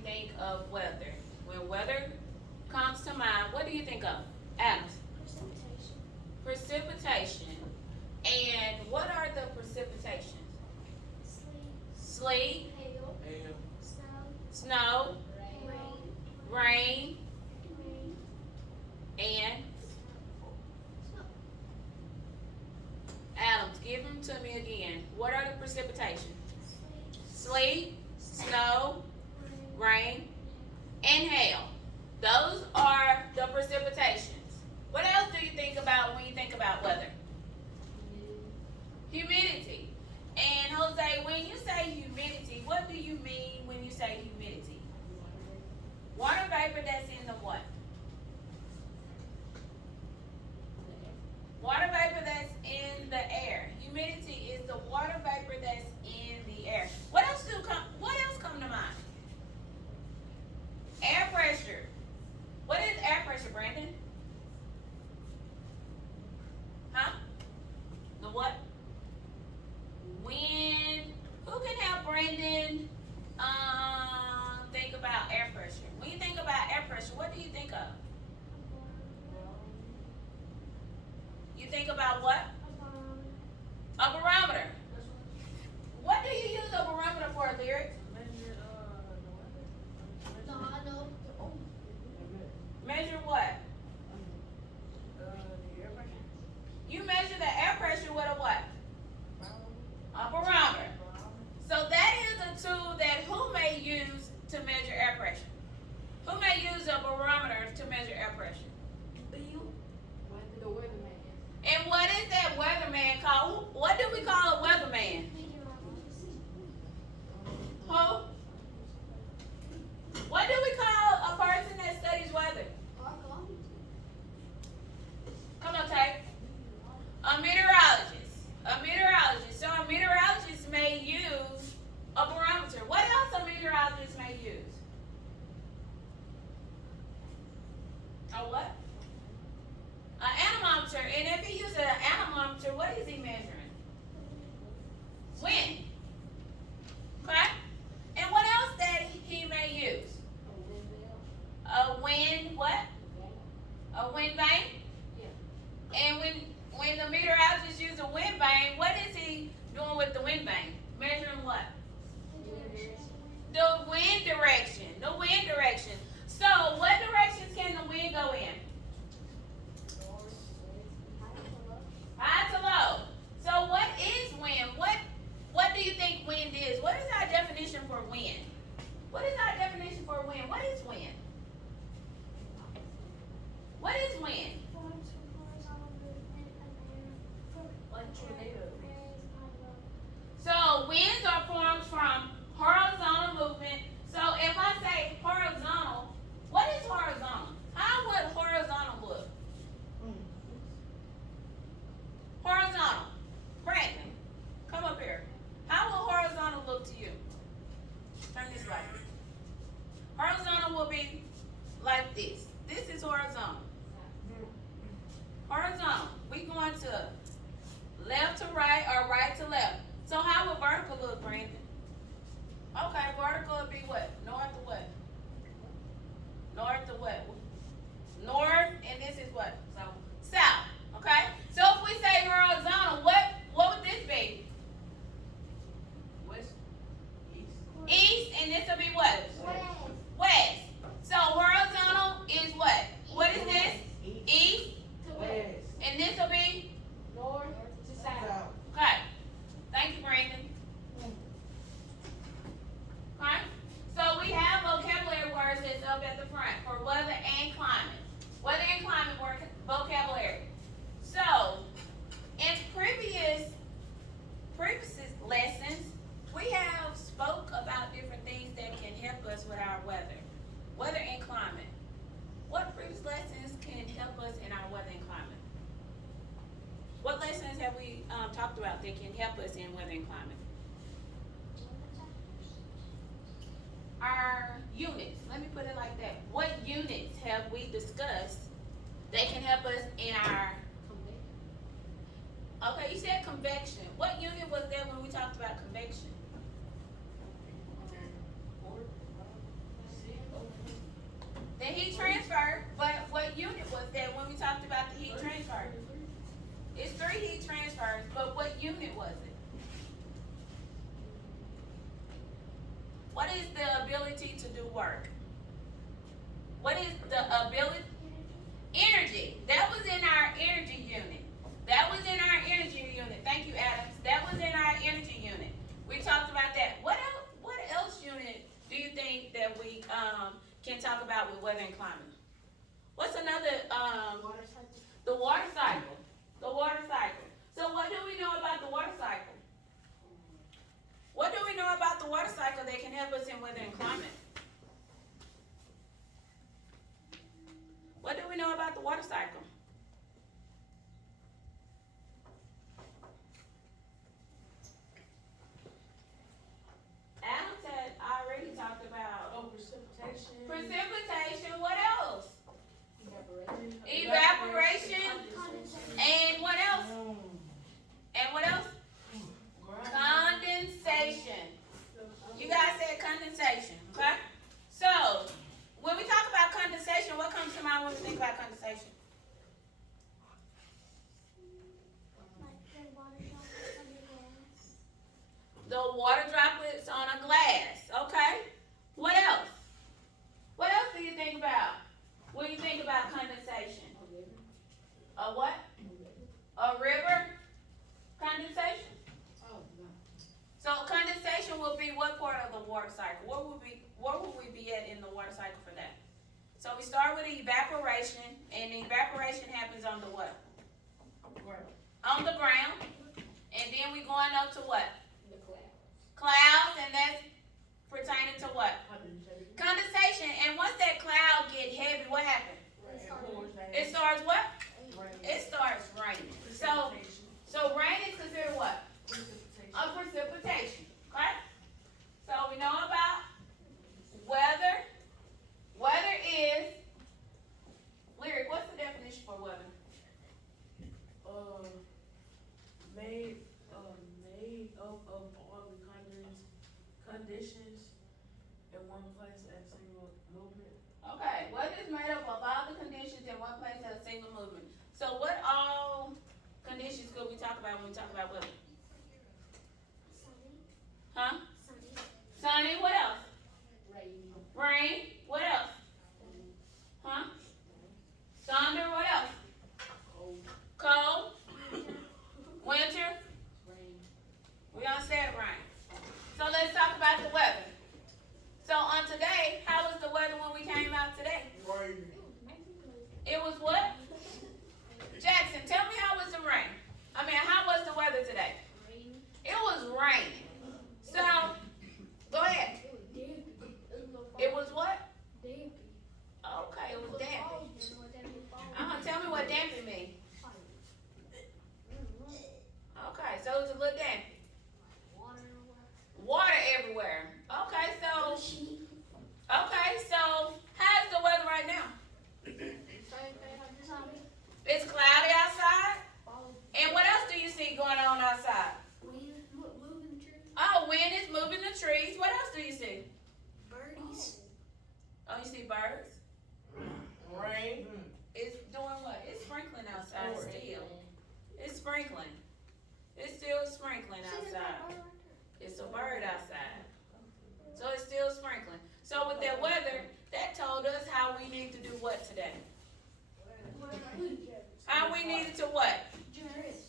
you think of weather? When weather comes to mind, what do you think of? Adams? Precipitation. Precipitation. And what are the precipitations? Sleet. Sleet, Hail. Hail. Snow. snow, Rain. rain, Rain. and Snow. Adams, give them to me again. What are the precipitations? Sleet. Sleet, snow, Rain. rain, and hail. Those are the precipitations. What else do you think about when you think about weather? Humidity. And Jose, when you say humidity, what do you mean when you say humidity? Water vapor that's in the what? Water vapor that's in the air. Humidity is the water vapor that's in the air. What else come to mind? Air pressure. What is air pressure, Brandon? Huh? The what? Wind. Who can help Brandon think about air pressure? When you think about air pressure, what do you think of? You think about what? A barometer. What do you use a barometer for, Lyric? No, I know. Measure what? You measure the air pressure with a what? A barometer. So that is a tool that who may use to measure air pressure? Who may use a barometer to measure air pressure? The weatherman. And what is that weatherman called? What do we call a weatherman? Who? What do we call a person that studies weather? Come on, Tay. A meteorologist. A meteorologist. So a meteorologist may use a barometer. What else a meteorologist may use? A what? An anemometer. And if he uses an anemometer, what is he measuring? Wind. Okay? And what else that he may use? A wind what? A wind vane? Yeah. And when the meteorologist uses a wind vane, what is he doing with the wind vane? Measuring what? The wind direction. The wind direction. So what directions can the wind go in? High to low. So what is wind? What do you think wind is? What is our definition for wind? What is our definition for wind? What is wind? What is wind? So winds are formed from horizontal movement. So if I say horizontal, what is horizontal? How would horizontal look? Horizontal. Brandon, come up here. How will horizontal look to you? Turn this way. Horizontal will be like this. This is horizontal. Horizontal. We going to left to right or right to left. So how will vertical look, Brandon? Okay, vertical would be what? North to what? North to what? North, and this is what? South. Okay? So if we say horizontal, what would this be? West. East, and this will be what? West. So horizontal is what? What is this? East, West. and this will be? North to south. Okay. Thank you, Brandon. Okay? So we have vocabulary words that's up at the front for weather and climate. Weather and climate vocabulary. So, in previous lessons, we have spoke about different things that can help us with our weather and climate. What previous lessons can help us in our weather and climate? What lessons have we talked about that can help us in weather and climate? Our units. Let me put it like that. What units have we discussed that can help us in our? Okay, you said convection. What unit was that when we talked about convection? unit was it? What is the ability to do work? What is the ability? Energy. That was in our energy unit. That was in our energy unit. Thank you, Adams. That was in our energy unit. We talked about that. What else unit do you think that we can talk about with weather and climate? What's another Water cycle. the water cycle. The water cycle. So what do we know about the water cycle? What do we know about the water cycle that can help us in weather and climate? What do we know about the water cycle? Adams had already talked about Precipitation. precipitation. What else? Evaporation. Evaporation. And what else? And what else? Condensation. You guys said condensation, okay? So, when we talk about condensation, what comes to mind when we think about condensation? The water droplets on a glass, okay? What else? What else do you think about when you think about condensation? A what? A river? Condensation? So condensation will be what part of the water cycle? Where would we be at in the water cycle for that? So we start with evaporation, and evaporation happens on the what? On the ground. And then we going up to what? The clouds. Clouds, and that's pertaining to what? Condensation. And once that cloud get heavy, what happens? It starts what? It starts raining. So rain is considered what? A precipitation, okay? So we know about weather. Weather is, Lyric, what's the definition for weather? Made up of all the conditions in one place at a single movement. Okay, weather is made up of all the conditions in one place at a single movement. So what all conditions could we talk about when we talk about weather? Huh? Sunny, what else? Rain. Rain, what else? Huh? Thunder, what else? Cold. Winter. Rain. We all said rain. So let's talk about the weather. So on today, how was the weather when we came out today? It was what? Jackson, tell me how was the rain? How was the weather today? It was raining. So, go ahead. It was what? Okay, it was dampy. Tell me what dampy means. Okay, so it was a little dampy. Water everywhere. Okay, so how's the weather right now? It's cloudy outside. And what else do you see going on outside? Oh, wind is moving the trees. What else do you see? Birdies. Oh, you see birds? Rain. It's doing what? It's sprinkling outside still. It's sprinkling. It's still sprinkling outside. It's a bird outside. So it's still sprinkling. So with that weather, that told us how we need to do what today? How we needed to what?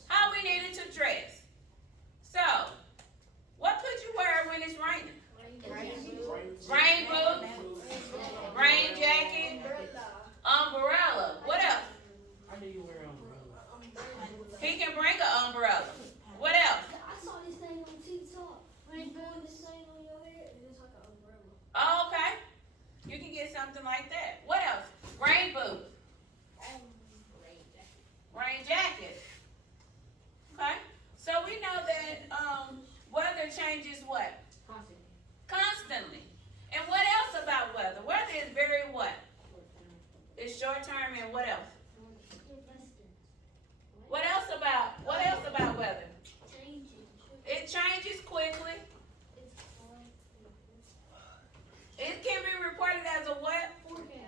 How we needed to dress. So, what could you wear when it's raining? Rain boots, rain jacket, umbrella. What else? I knew you wear umbrella. He can bring an umbrella. What else? I saw this thing on TikTok. When you put this thing on your head, and it's like an umbrella. Oh, okay. You can get something like that. What else? Rain boots. Rain jacket. Okay. So we know that weather changes what? Constantly. And what else about weather? Weather is very what? It's short term, and what else? What else about weather? It changes quickly. It can be reported as a what? Forecast.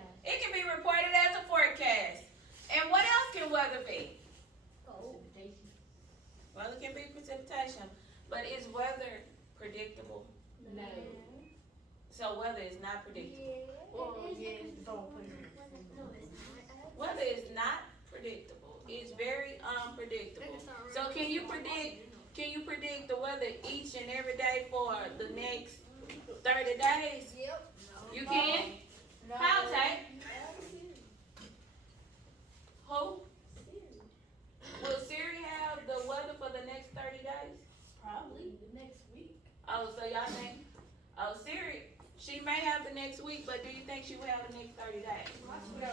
not predictable? Well, yeah, it's all places. No, it's not. Weather is not predictable. It's very unpredictable. So can you predict the weather each and every day for the next 30 days? Yep. You can? How, Tay? Who? Will Siri have the weather for the next 30 days? Probably the next week. Oh, so y'all think, oh, Siri, she may have the next week, but do you think she will have the next 30 days? No.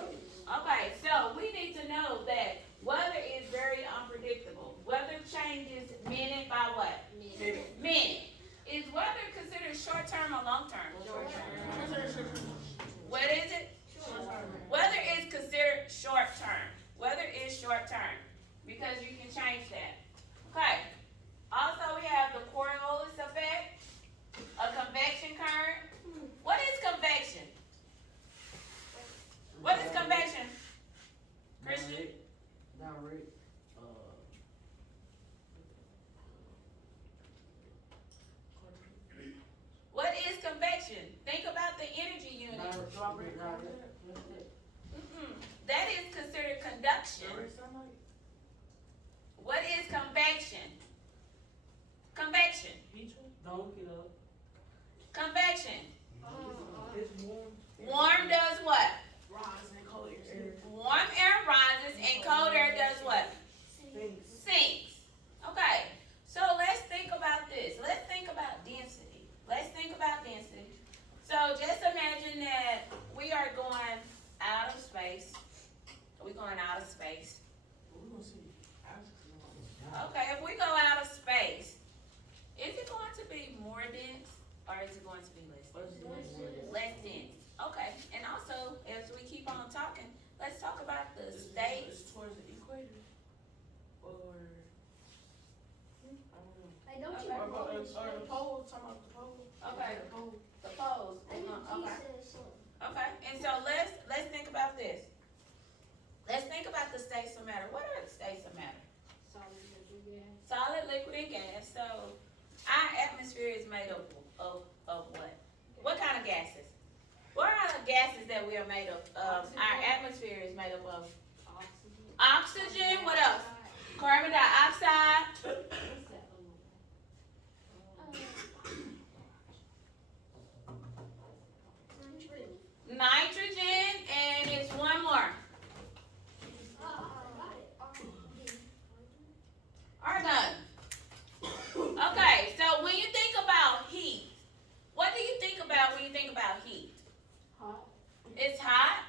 Okay, so we need to know that weather is very unpredictable. Weather changes minute by what? Minute. Is weather considered short term or long term? What is it? Weather is considered short term. Weather is short term because you can change that. Okay. Also, we have the Coriolis effect, a convection current. What is convection? What is convection? Christian? Direct. What is convection? Think about the energy unit. That is considered conduction. What is convection? Convection. Don't look it up. Convection. It's warm. Warm does what? Rise and cold air. Warm air rises and cold air does what? Things. Sinks. Okay. So let's think about this. Let's think about density. Let's think about density. So just imagine that we are going out of space. We're going out of space. We're gonna see. Okay, if we go out of space, is it going to be more dense or is it going to be less dense? Less dense. Okay, and also as we keep on talking, let's talk about the states. It's towards the equator. Or I don't know. I don't Okay. Or the pole. Talking about the pole. Okay. The pole. The poles. I think he Okay. said something. Okay, and so let's think about this. Let's think about the states of matter. What are the states of matter? Solid, liquid, gas. Solid, liquid, and gas. So our atmosphere is made of what? What kind of gases? What are the gases that we are made of? Our atmosphere is made up of Oxygen. oxygen. What else? Carbon dioxide. What's that other one? Nitrogen, and it's one more. Argon. Okay, so when you think about heat, what do you think about when you think about heat? Hot. It's hot.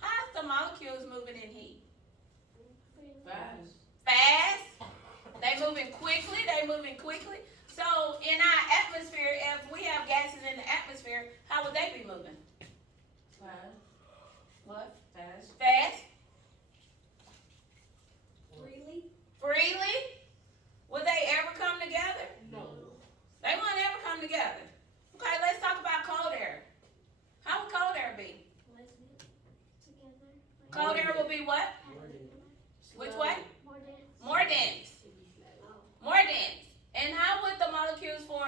How's the molecules moving in heat? Fast. Fast. They moving quickly. So in our atmosphere, if we have gases in the atmosphere, how would they be moving? Fast. What? Fast. Fast. Freely? Would they ever come together? No. They won't ever come together. Okay, let's talk about cold air. How would cold air be? Together. Cold air will be what? Which way? More dense. More dense. More dense. And how would the molecules for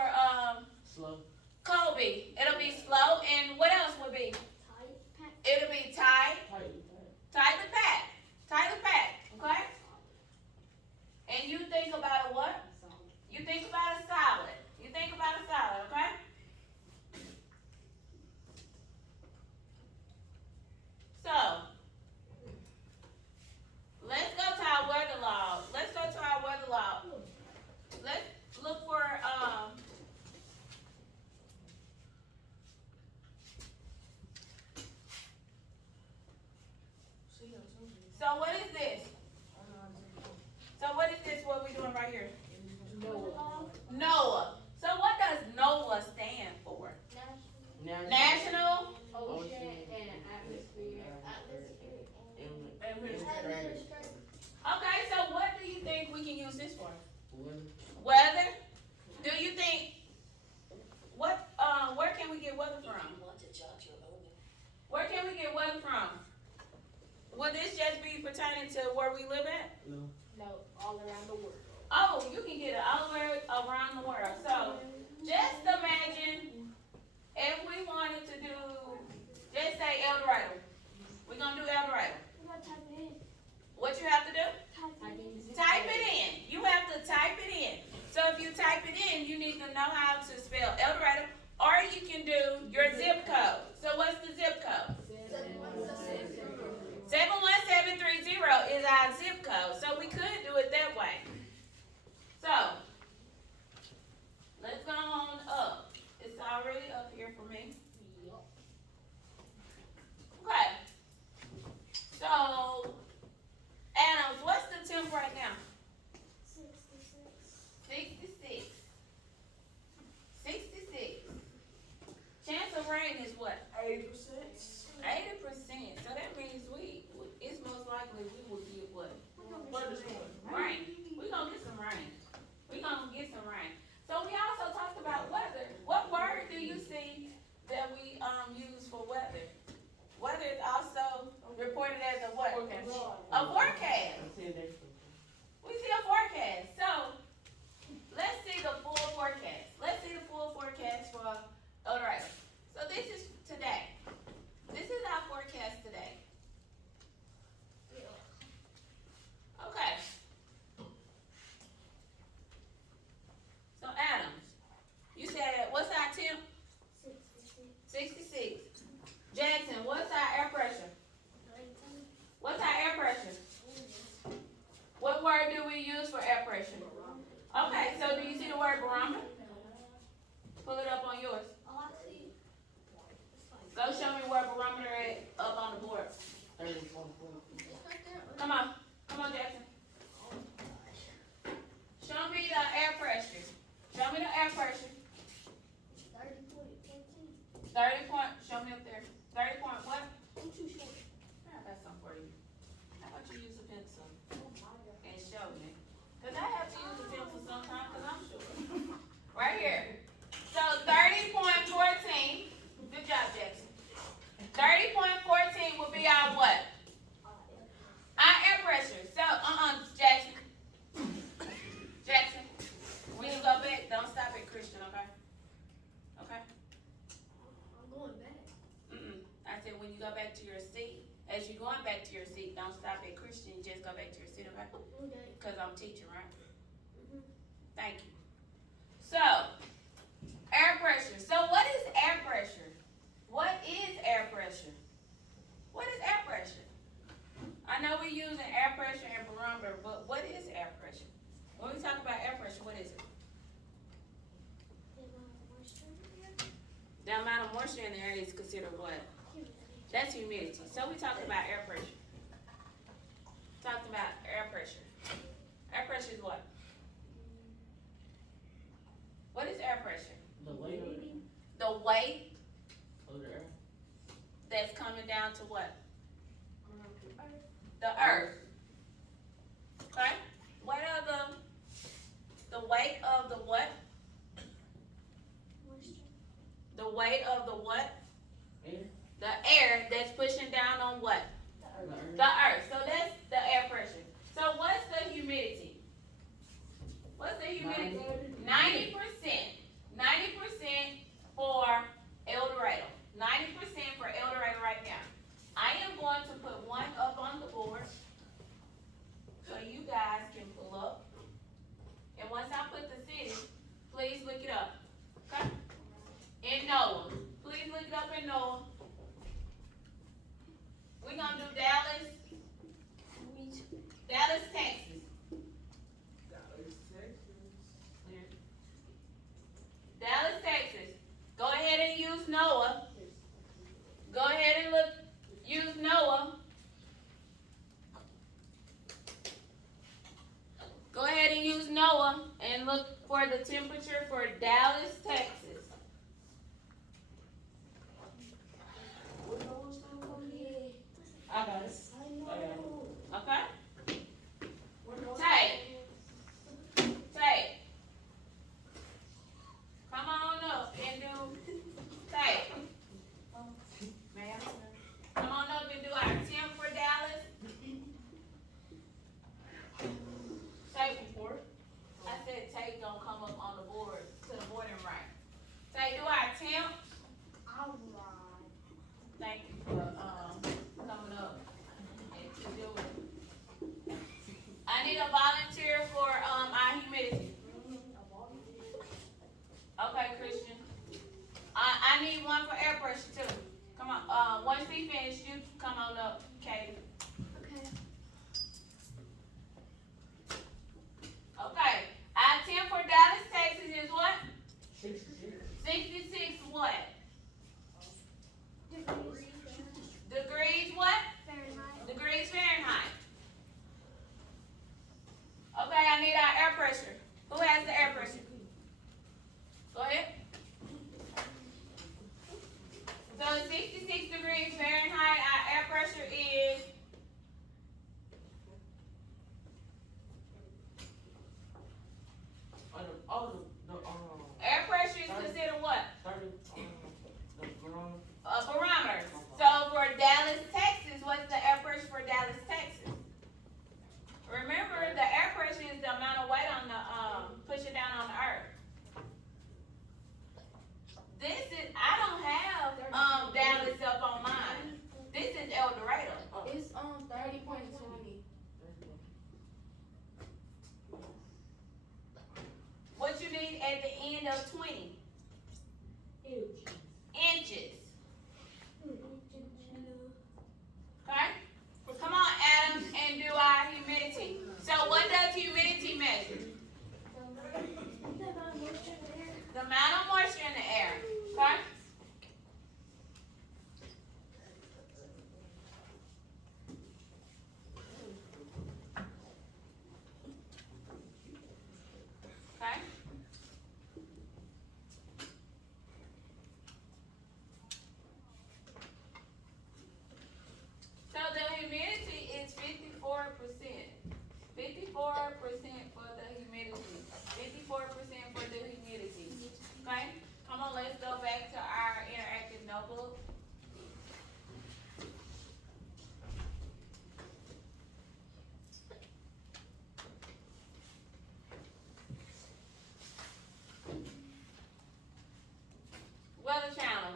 Slow. cold be? It'll be slow. And what else would be? Tight. It'll be tight. Tightly Tightly packed. Tightly packed. Okay? And you think about a what? You think about a solid. You think about a solid, okay? So, let's go to our weather law. Let's look for, See, I'm telling you. so what is this? So what is this, what we doing right here? NOAA. So what does NOAA stand for? National? Ocean and atmosphere. Okay, so what do you think we can use this for? Weather? Do you think, where can we get weather from? Where can we get weather from? Would this just be pertaining to where we live at? No, all around the world. Oh, you can get it all the way around the world. So just imagine if we wanted to do El Dorado. We're gonna do El Dorado. You gotta type it in. What you have to do? Type it in. Type it in. You have to type it in. So if you type it in, you need to know how to spell El Dorado, or you can do your zip code. So what's the zip code? 71730 is our zip code. So we could do it that way. So let's go on up. It's already up here for me. Okay. So Adams, what's the temp right now? 66. 66. 66. Chance of rain is what? 80%. 80%. So that means it's most likely we will get what? What is it? Rain. We're gonna get some rain. We're gonna get some rain. So we also talked about weather. What word do you see that we use for weather? Weather is also reported as a what? Forecast. A forecast. I'm saying that. We see a forecast. So let's see the full forecast. Let's see the full forecast for El Dorado. So this is today. This is our forecast today. Okay. So Adams, you said what's our temp? 66. 66. Jackson, what's our air pressure? 19. What's our air pressure? What word do we use for air pressure? Okay, so do you see the word barometer? Pull it up on yours. Oh, I see. Go show me where barometer is up on the board. 30.4. It's right there. Come on. Come on, Jackson. Show me the air pressure. Show me the air pressure. 30.14. 30 point, show me up there. 30 point what? I'm too short. I got something for you. How about you use a pencil Oh my God. and show me? Because I have to use a pencil sometimes because I'm short. Right here. So 30.14. Good job, Jackson. 30.14 will be our what? Our air pressure. So, Jackson. Jackson. When you go back, don't stop at Christian, okay? Okay? I'm going back. I said when you go back to your seat, as you're going back to your seat, don't stop at Christian, just go back to your seat, okay? Okay. Because I'm teaching, right? Mhm. Thank you. So, air pressure. So what is air pressure? What is air pressure? What is air pressure? I know we're using air pressure and barometer, but what is air pressure? When we talk about air pressure, what is it? The amount of moisture in the air is considered what? That's humidity. So we talked about air pressure. Talked about air pressure. Air pressure is what? What is air pressure? The weight of The weight the air. that's coming down to what? The earth. Okay? What are the weight of the what? The weight of the what? Air. The air that's pushing down on what? The earth. The earth. So that's the air pressure. So what's the humidity? What's the humidity? 90%. 90% for El Dorado. 90% for El Dorado right now. I am going to put one up on the board so you guys can pull up. And once I put the city, please look it up. Okay? In NOAA. Please look it up in NOAA. We're gonna do Dallas, Texas. Dallas, Texas. Go ahead and use NOAA. Go ahead and use NOAA. Go ahead and use NOAA and look for the temperature for Dallas, Texas. I got it. Okay? Take. Come on up and do take. Ma'am. Come on up and do our temp for Dallas. Take report. I said take don't come up on the board to the board and write. Take do our temp. Alright. Thank you for need a volunteer for, our humidity. Okay, Christian. I need one for air pressure too. Come on, once we finish, you come on up, Katie. Okay. Okay, our temp for Dallas, Texas is what? 66. 66 what? Degrees Degrees what? Fahrenheit. Degrees Fahrenheit. Okay, I need our air pressure. Who has the air pressure? Go ahead. So 66 degrees Fahrenheit, our air pressure is air pressure is considered what? A barometer. So for Dallas, Texas, what's the air pressure for Dallas, Texas? Remember, the air pressure is the amount of weight on the pushing down on the earth. This is I don't have Dallas up on mine. This is El Dorado. It's 30.20. What you need at the end of 20 inches. Okay? Come on, Adam, and do our humidity. So what does humidity measure? The amount of moisture in the air. Okay? Okay? So the humidity is 54%. 54% for the humidity. 54% for the humidity. Okay? Come on, let's go back to our interactive notebook. Weather channel.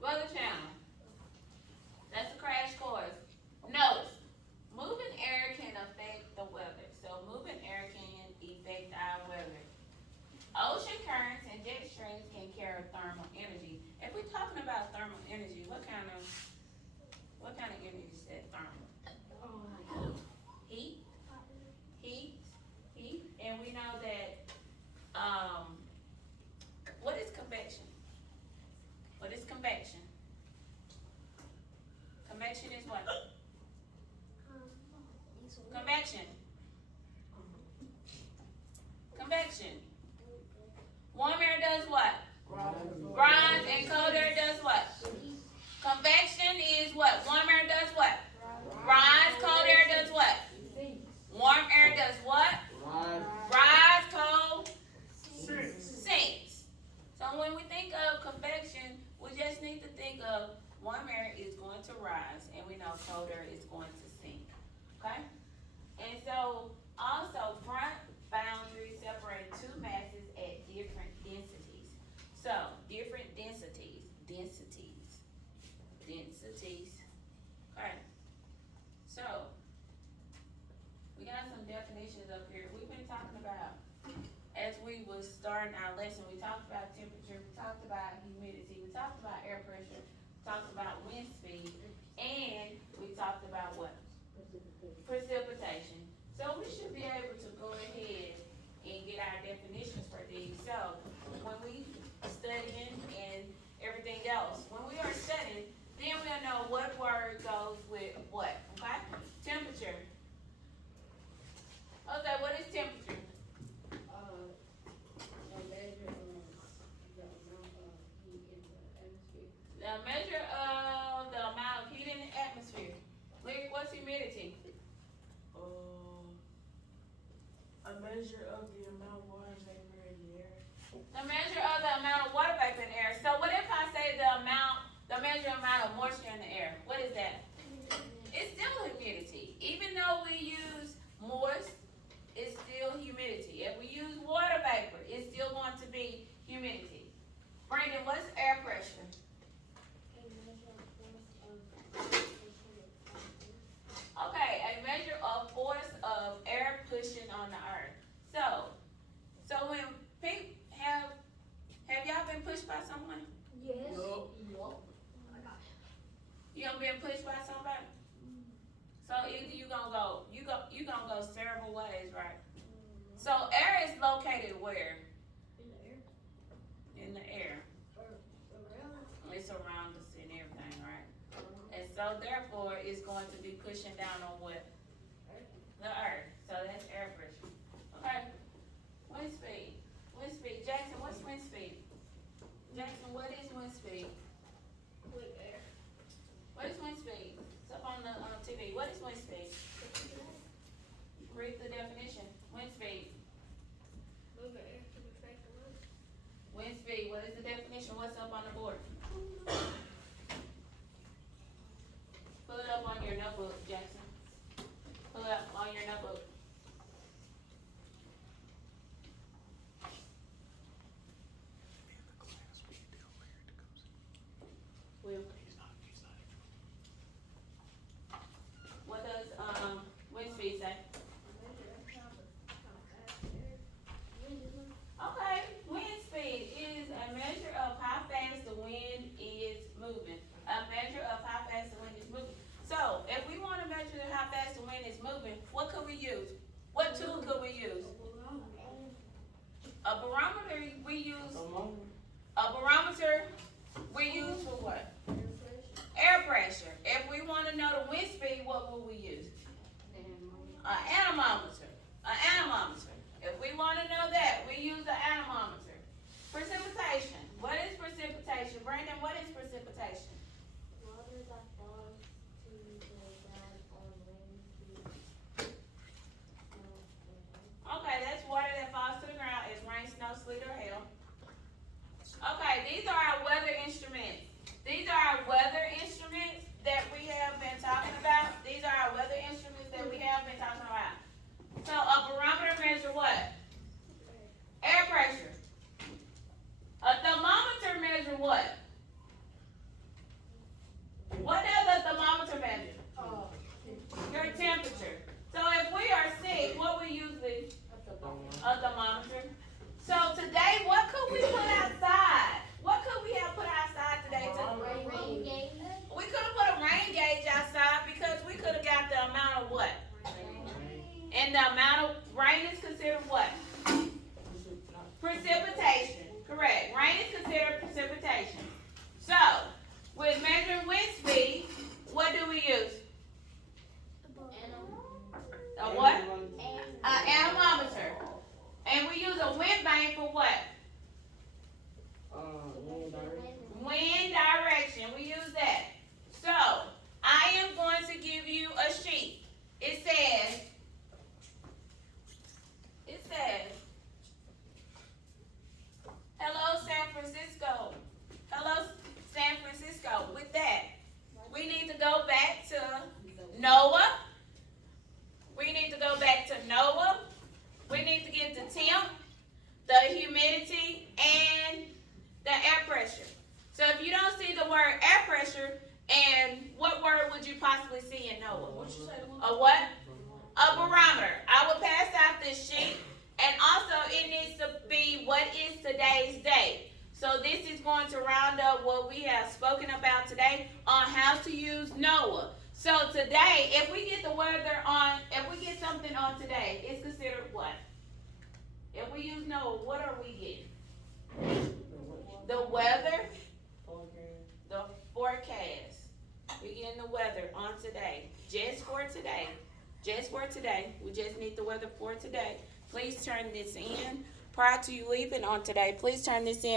Weather channel. That's a crash course. Notes. Moving air can affect the weather. So moving air can affect our weather. Ocean currents and jet streams can carry thermal energy. If we're talking about thermal energy, what kind of energy is that thermal? Heat. Heat. And we know that what is convection? What is convection? Convection is what? Convection. Convection. Warm air does what? Grinds, and cold air does what? Convection is what? Warm air does what? Rise, cold air does what? Warm air does what? Rise, cold sinks. So when we think of convection, we just need to think of warm air is going to rise, and we know cold air is going to sink. Okay? And so also front boundaries separate two masses at different densities. So different densities. Okay. So we got some definitions up here. We've been talking about, as we was starting our lesson, we talked about temperature, we talked about humidity, we talked about air pressure, we talked about wind speed, and we talked about what? Precipitation. So we should be able to go ahead and get our definitions for these. So when we studying and everything else, when we are studying, then we'll know what word goes with what, okay? Temperature. Okay, what is temperature? The measure of the amount of heat in the atmosphere. Lyric, what's humidity? A measure of the amount of water vapor in the air. The measure of the amount of water vapor in the air. So what if I say the measure amount of moisture in the air? What is that? It's still humidity. Even though we use moist, it's still humidity. If we use water vapor, it's still going to be humidity. Brandon, what's air pressure? Okay, a measure of force of done been pushed by somebody? So either you gonna go several ways, right? So air is located where? In the air. In the air. Around. It's around us and everything, right? And so therefore, it's going to be pushing down on what? The earth. So that's air pressure. Okay. Wind speed. Wind speed. Jackson, what's wind speed? Jackson, what is wind speed? Quick air. What is wind speed? It's up on the TV. What is wind speed? Read the definition. Wind speed. Moving air to affect the weather. Wind speed. What is the definition? What's up on the board? Pull it up on your notebook, Jackson. Pull it up on your notebook. Will. What does wind speed say? Okay, wind speed is a measure of how fast the wind is moving. A measure of how fast the wind is moving. So, if we want to measure how fast the wind is moving, what could we use? What tool could we use? A barometer we use. A barometer we use for what? Air pressure. If we want to know the wind speed, what will we use? An anemometer. An anemometer. If we want to know that, we use an anemometer. Precipitation. What is precipitation? Brandon, what is precipitation? Water that falls to the ground on rain. Okay, that's water that falls to the ground as rain, snow, sleet, or hail. Okay, these are our weather instruments. These are our weather instruments that we have been talking about. These are our weather instruments that we have been talking about. So a barometer measures what? Air pressure. A thermometer measures what? What does a thermometer measure? Your temperature. So if we are sick, what we usually? A thermometer. So today, what could we put outside? What could we have put outside today? Rain gauge. We could have put a rain gauge outside because we could have got the amount of what? And the amount of rain is considered what? Precipitation. Correct. Rain is considered precipitation. So, with measuring wind speed, what do we use? A what? An anemometer. And we use a wind vane for what? Wind direction. We use that. So, I am going to give you a sheet. It says, hello, San Francisco. Hello, San Francisco. With that, we need to go back to NOAA. We need to go back to NOAA. We need to get the temp, the humidity, and the air pressure. So if you don't see the word air pressure, and what word would you possibly see in NOAA? A what? A barometer. I will pass out this sheet, and also it needs to be what is today's date. So this is going to round up what we have spoken about today on how to use NOAA. So today, if we get the weather on, if we get something on today, it's considered what? If we use NOAA, what are we getting? The weather, the forecast. We're getting the weather on today, just for today. Just for today. We just need the weather for today. Please turn this in. Prior to you leaving on today, please turn this in.